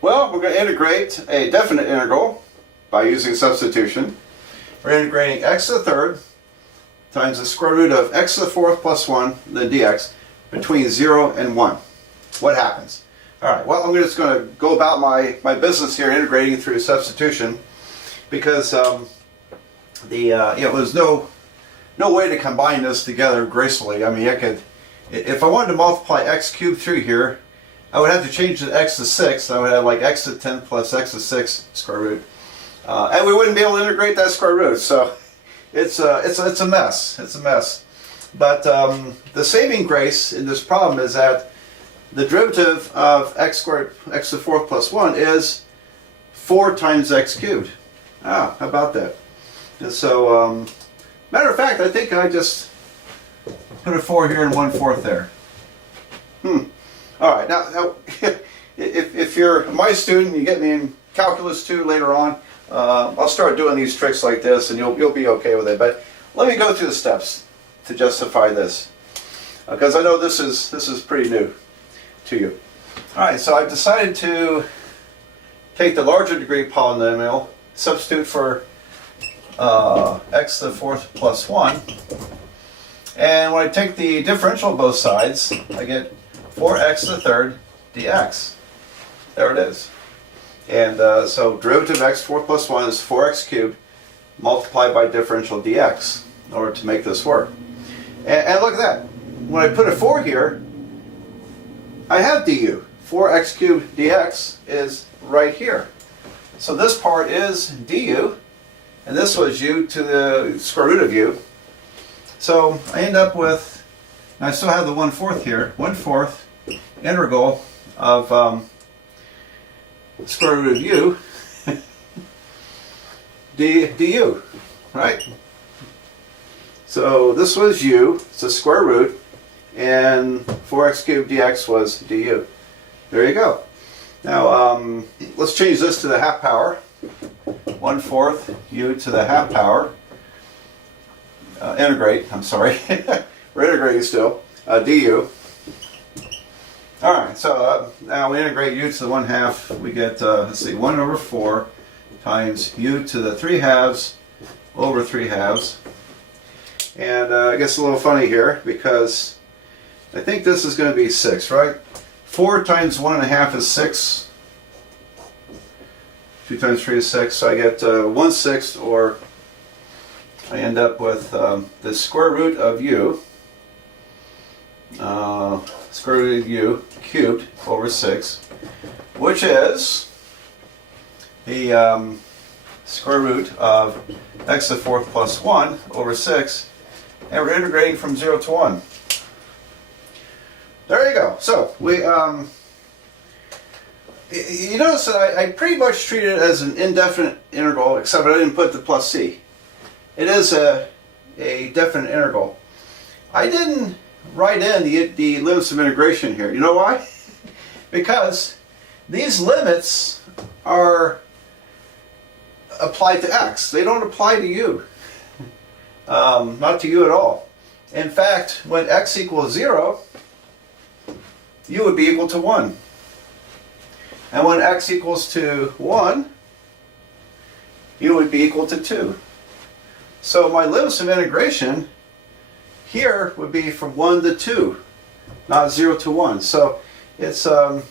Well, we're going to integrate a definite integral by using substitution. We're integrating x to the third times the square root of x to the fourth plus 1, then dx, between 0 and 1. What happens? Alright, well, I'm just going to go about my business here integrating through substitution because there's no way to combine this together gracefully. I mean, I could, if I wanted to multiply x cubed through here, I would have to change the x to 6. I would have like x to the 10th plus x to the 6th square root. And we wouldn't be able to integrate that square root. So it's a mess. It's a mess. But the saving grace in this problem is that the derivative of x squared, x to the fourth plus 1 is 4 times x cubed. Ah, how about that? And so, matter of fact, I think I just put a 4 here and 1/4 there. All right, now if you're my student, you get me in calculus 2 later on, I'll start doing these tricks like this, and you'll be okay with it. But let me go through the steps to justify this, because I know this is pretty new to you. All right, so I've decided to take the larger degree polynomial, substitute for x to the fourth plus 1, and when I take the differential of both sides, I get 4x to the third dx. There it is. And so derivative of x 4 plus 1 is 4x cubed multiplied by differential dx in order to make this work. And look at that. When I put a 4 here, I have du. 4x cubed dx is right here. So this part is du, and this was u to the square root of u. So I end up with, and I still have the 1/4 here, 1/4 integral of square root of u du, right? So this was u, it's a square root, and 4x cubed dx was du. There you go. Now let's change this to the half power. 1/4 u to the half power. Integrate, I'm sorry. We're integrating still. Du. Alright, so now we integrate u to the 1/2. We get, let's see, 1/4 times u to the 3/2 over 3/2. And it gets a little funny here because I think this is going to be 6, right? 4 times 1.5 is 6. 2 times 3 is 6. So I get 1/6, or I end up with the square root of u. Square root of u cubed over 6, which is the square root of x to the fourth plus 1 over 6, and we're integrating from 0 to 1. There you go. So we you notice that I pretty much treat it as an indefinite integral, except I didn't put the plus c. It is a definite integral. I didn't write in the limits of integration here. You know why? Because these limits are applied to x. They don't apply to u. Not to you at all. In fact, when x equals 0, u would be equal to 1. And when x equals to 1, u would be equal to 2. So my limits of integration here would be from 1 to 2, not 0 to 1. So it's kind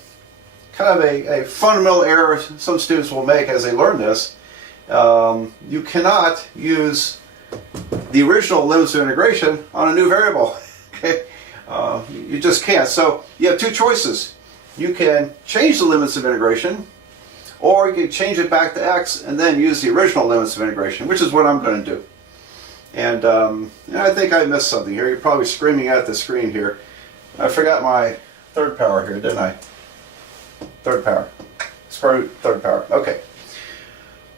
of a fundamental error some students will make as they learn this. You cannot use the original limits of integration on a new variable. Okay, you just can't. So you have two choices. You can change the limits of integration, or you can change it back to x and then use the original limits of integration, which is what I'm going to do. And I think I missed something here. You're probably screaming at the screen here. I forgot my third power here, didn't I? Third power. Square root third power. Okay.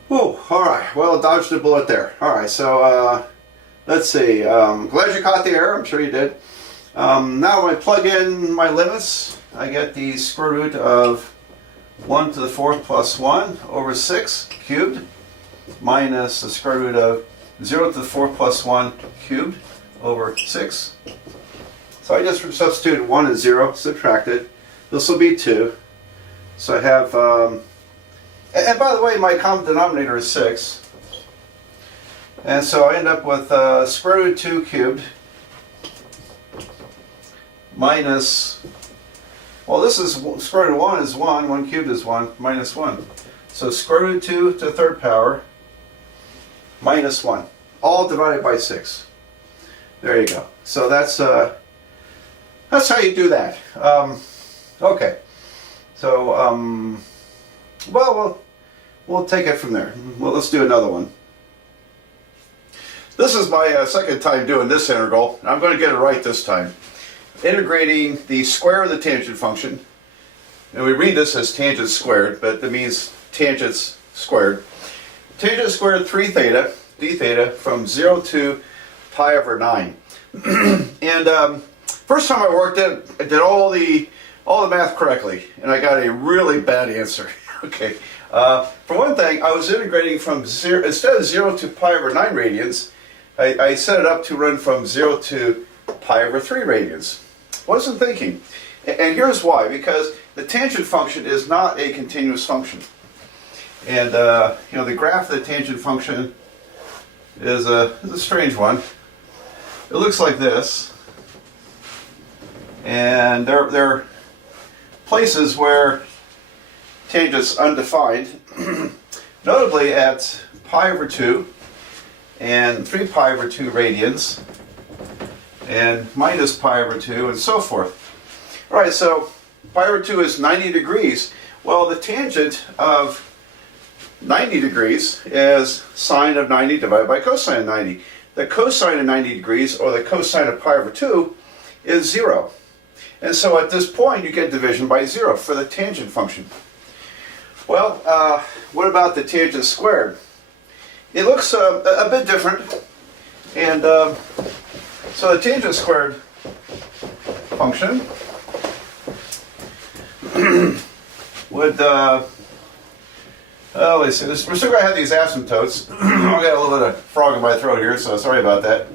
Whew, alright. Well, I dodged a bullet there. Alright, so let's see. Glad you caught the error. I'm sure you did. Now when I plug in my limits, I get the square root of 1 to the fourth plus 1 over 6 cubed minus the square root of 0 to the fourth plus 1 cubed over 6. So I just substituted 1 and 0, subtracted. This will be 2. So I have, and by the way, my common denominator is 6. And so I end up with square root 2 cubed minus, well, this is square root of 1 is 1, 1 cubed is 1, minus 1. So square root 2 to the third power minus 1, all divided by 6. There you go. So that's how you do that. Okay. So, well, we'll take it from there. Well, let's do another one. This is my second time doing this integral. I'm going to get it right this time. Integrating the square of the tangent function. And we read this as tangent squared, but that means tangents squared. Tangent squared 3 theta, d theta, from 0 to pi over 9. And first time I worked it, I did all the math correctly, and I got a really bad answer. Okay. For one thing, I was integrating from 0, instead of 0 to pi over 9 radians, I set it up to run from 0 to pi over 3 radians. Wasn't thinking. And here's why. Because the tangent function is not a continuous function. And, you know, the graph of the tangent function is a strange one. It looks like this. And there are places where tangent's undefined, notably at pi over 2 and 3 pi over 2 radians and minus pi over 2 and so forth. All right, so pi over 2 is 90 degrees. Well, the tangent of 90 degrees is sine of 90 divided by cosine of 90. The cosine of 90 degrees, or the cosine of pi over 2, is 0. And so at this point you get division by 0 for the tangent function. Well, what about the tangent squared? It looks a bit different. And so the tangent squared function would, let's see, we're still going to have these asymptotes. I got a little bit of frog in my throat here, so sorry about that.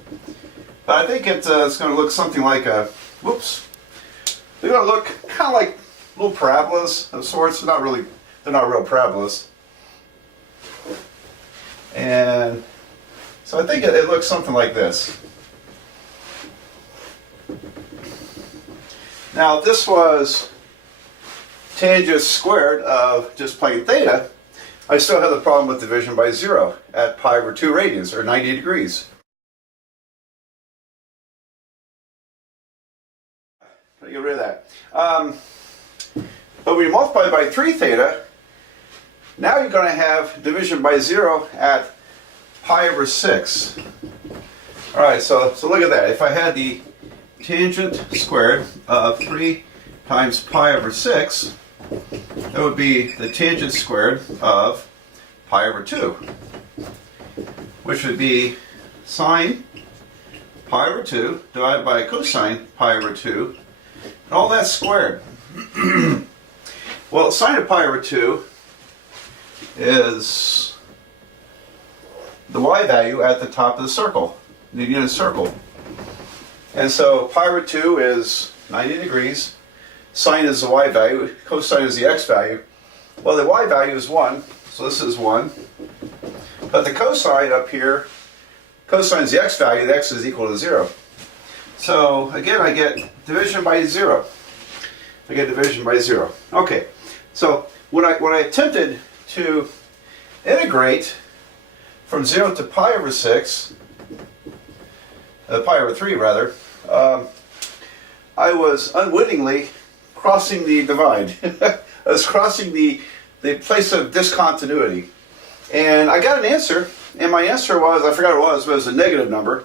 But I think it's going to look something like a, whoops. They're going to look kind of like little parabolas of sorts. They're not real parabolas. And so I think it looks something like this. Now, if this was tangent squared of just plain theta, I still have the problem with division by 0 at pi over 2 radians, or 90 degrees. Gotta get rid of that. But when you multiply by 3 theta, now you're going to have division by 0 at pi over 6. Alright, so look at that. If I had the tangent squared of 3 times pi over 6, that would be the tangent squared of pi over 2, which would be sine pi over 2 divided by cosine pi over 2, and all that's squared. Well, sine of pi over 2 is the y value at the top of the circle, the unit circle. And so pi over 2 is 90 degrees. Sine is the y value, cosine is the x value. Well, the y value is 1, so this is 1. But the cosine up here, cosine is the x value, the x is equal to 0. So again, I get division by 0. I get division by 0. Okay, so when I attempted to integrate from 0 to pi over 6, pi over 3 rather, I was unwittingly crossing the divide. I was crossing the place of discontinuity. And I got an answer, and my answer was, I forgot what it was, but it was a negative number.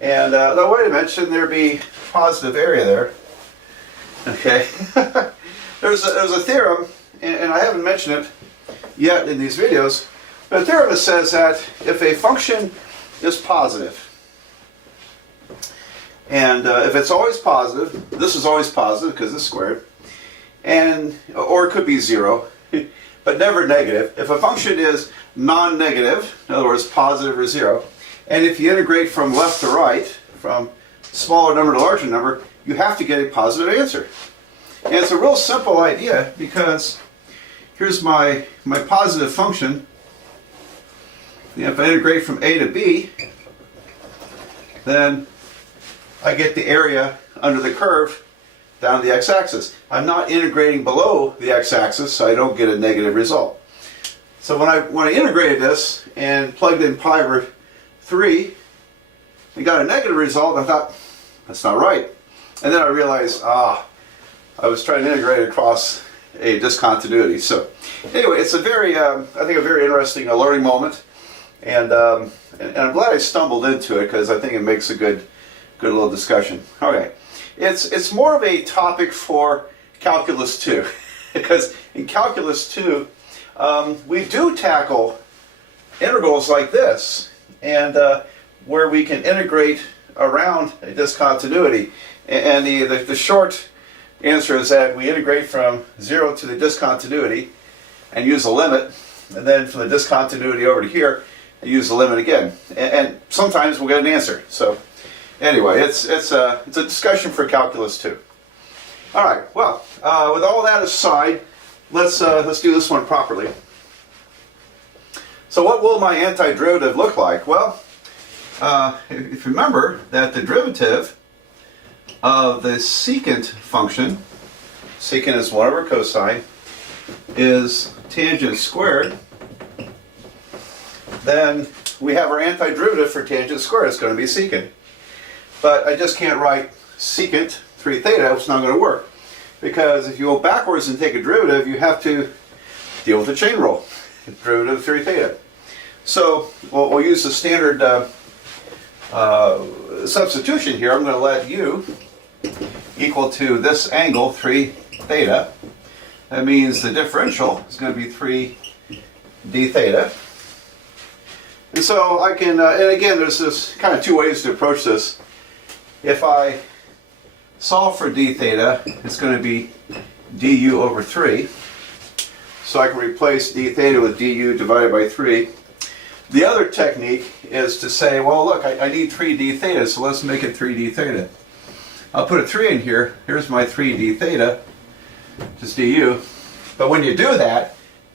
And no, wait a minute, shouldn't there be positive area there? Okay. There's a theorem, and I haven't mentioned it yet in these videos, but a theorem that says that if a function is positive, and if it's always positive, this is always positive because it's squared, and or it could be 0, but never negative. If a function is non-negative, in other words, positive or 0, and if you integrate from left to right, from smaller number to larger number, you have to get a positive answer. And it's a real simple idea because here's my positive function. If I integrate from a to b, then I get the area under the curve down to the x-axis. I'm not integrating below the x-axis, so I don't get a negative result. So when I integrated this and plugged in pi over 3 and got a negative result, I thought, that's not right. And then I realized, I was trying to integrate across a discontinuity. So anyway, it's a very, I think a very interesting learning moment. And I'm glad I stumbled into it because I think it makes a good little discussion. Okay, it's more of a topic for Calculus 2 because in Calculus 2 we do tackle integrals like this and where we can integrate around a discontinuity. And the short answer is that we integrate from 0 to the discontinuity and use a limit, and then from the discontinuity over to here and use the limit again. And sometimes we'll get an answer. So anyway, it's a discussion for Calculus 2. All right. Well, with all that aside, let's do this one properly. So what will my antiderivative look like? Well, if you remember that the derivative of the secant function, secant is 1 over cosine, is tangent squared, then we have our antiderivative for tangent squared. It's going to be secant. But I just can't write secant 3 theta. It's not going to work. Because if you go backwards and take a derivative, you have to deal with the chain rule. Derivative of 3 theta. So we'll use the standard substitution here. I'm going to let u equal to this angle, 3 theta. That means the differential is going to be 3 d theta. And so I can, and again, there's this kind of 2 ways to approach this. If I solve for d theta, it's going to be du over 3. So I can replace d theta with du divided by 3. The other technique is to say, well, look, I need 3d theta, so let's make it 3d theta. I'll put a 3 in here. Here's my 3d theta, just du. But when you do that,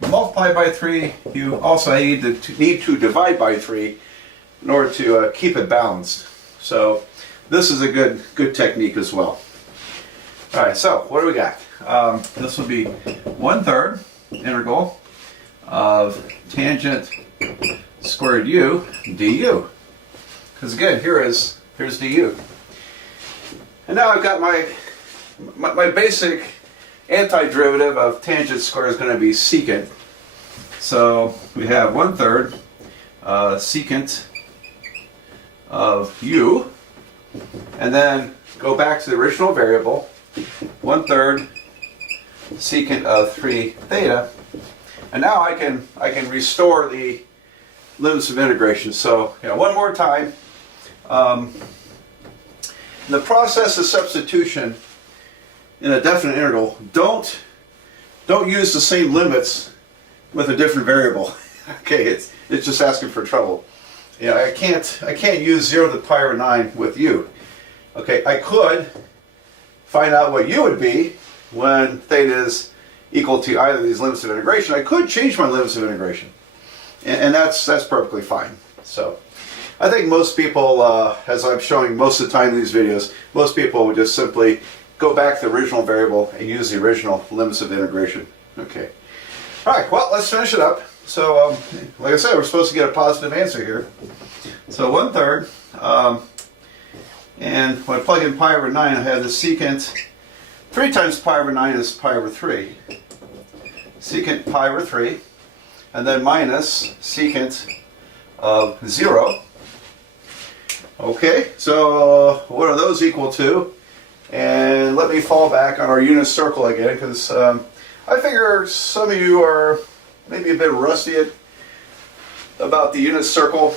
multiply by 3, you also need to divide by 3 in order to keep it balanced. So this is a good technique as well. All right, so what do we got? This will be 1/3 integral of tangent squared u du. Because again, here's du. And now I've got my basic antiderivative of tangent squared is going to be secant. So we have 1/3 secant of u, and then go back to the original variable, 1/3 secant of 3 theta, and now I can restore the limits of integration. So one more time. In the process of substitution in a definite integral, don't use the same limits with a different variable. Okay, it's just asking for trouble. I can't use 0 to the pi over 9 with u. Okay, I could find out what u would be when theta is equal to either of these limits of integration. I could change my limits of integration, and that's perfectly fine. So I think most people, as I'm showing most of the time in these videos, most people would just simply go back to the original variable and use the original limits of integration. Okay. All right, well, let's finish it up. So, like I said, we're supposed to get a positive answer here. So 1/3, and when I plug in pi over 9, I have the secant. 3 times pi over 9 is pi over 3. Secant pi over 3, and then minus secant of 0. Okay, so what are those equal to? And let me fall back on our unit circle again, because I figure some of you are maybe a bit rusty about the unit circle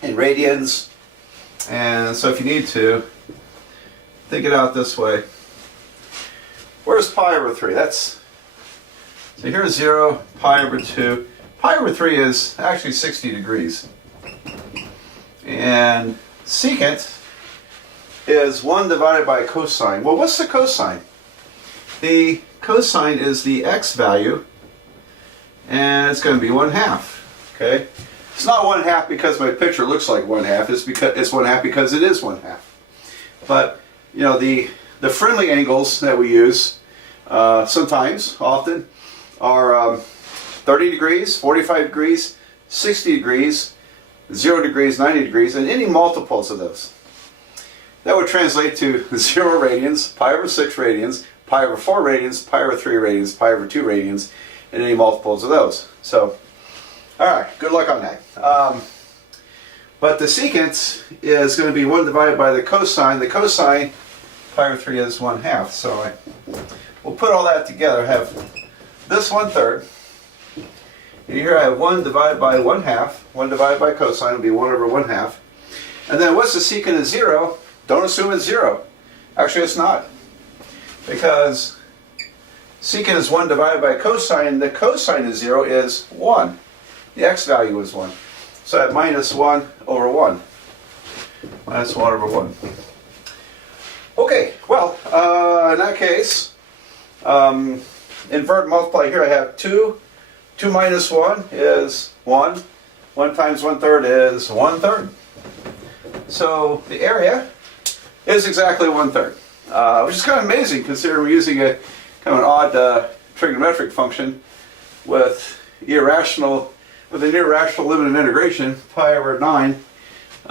in radians. And so if you need to, think it out this way. Where's pi over 3? So here's 0, pi over 2. Pi over 3 is actually 60 degrees. And secant is 1 divided by cosine. Well, what's the cosine? The cosine is the x value and it's going to be 1/2. Okay, it's not 1/2 because my picture looks like 1/2. It's because it's 1/2 because it is 1/2. But you know, the friendly angles that we use sometimes, often, are 30 degrees, 45 degrees, 60 degrees, 0 degrees, 90 degrees, and any multiples of those. That would translate to 0 radians, pi over 6 radians, pi over 4 radians, pi over 3 radians, pi over 2 radians, and any multiples of those. So, alright, good luck on that. But the secant is going to be 1 divided by the cosine. The cosine, pi over 3 is 1/2. So we'll put all that together. I have this 1/3. And here I have 1 divided by 1/2. 1 divided by cosine will be 1 over 1/2. And then what's the secant of 0? Don't assume it's 0. Actually, it's not. Because secant is 1 divided by cosine. The cosine of 0 is 1. The x value is 1. So I have minus 1 over 1. Minus 1 over 1. Okay, well, in that case, invert and multiply here. I have 2. 2 minus 1 is 1. 1 times 1/3 is 1/3. So the area is exactly 1/3. Which is kind of amazing considering we're using a kind of an odd trigonometric function with an irrational limit of integration, pi over 9,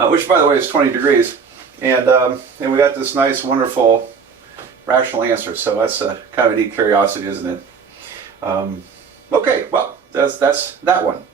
which by the way is 20 degrees. And we got this nice, wonderful, rational answer. So that's kind of a neat curiosity, isn't it? Okay, well, that's that one.